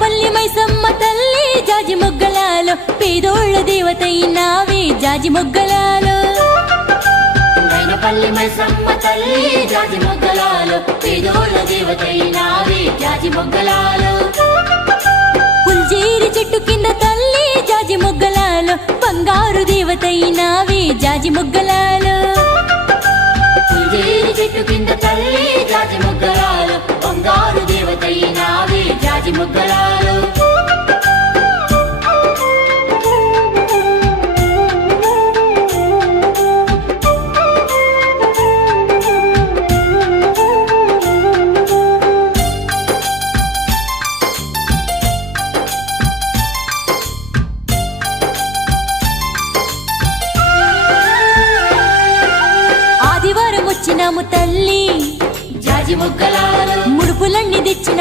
మైనపల్లి మైసమ్మ తల్లి జాజి మొగ్గలాలో పేదోళ్ళ దేవతైనావే జాజి మొగ్గలాలో మైనపల్లి మైసమ్మ తల్లి జాజి మొగ్గలాలో పేదోళ్ళ దేవతైనావే జాజి మొగ్గలాలో పుల్జేరి చెట్టు కింద తల్లి జాజి మొగ్గలాలో బంగారు దేవతైనావే జాజి మొగ్గలాలో పుల్జేరి చెట్టు కింద తల్లి జాజి మొగ్గలాలో బంగారు దేవతైనావే జాజి మొగ్గలాలో ఆదివారం వచ్చినాము తల్లి జాజి మొగ్గలాలో ముడుపులన్నీ తెచ్చిన